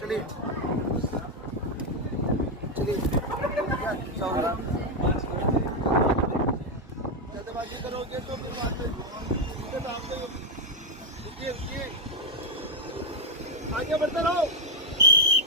चलिए चलिए, जल्दबाजी करोगे तो फिर बात में रुकिए रुकिए, आगे बढ़ते रहो।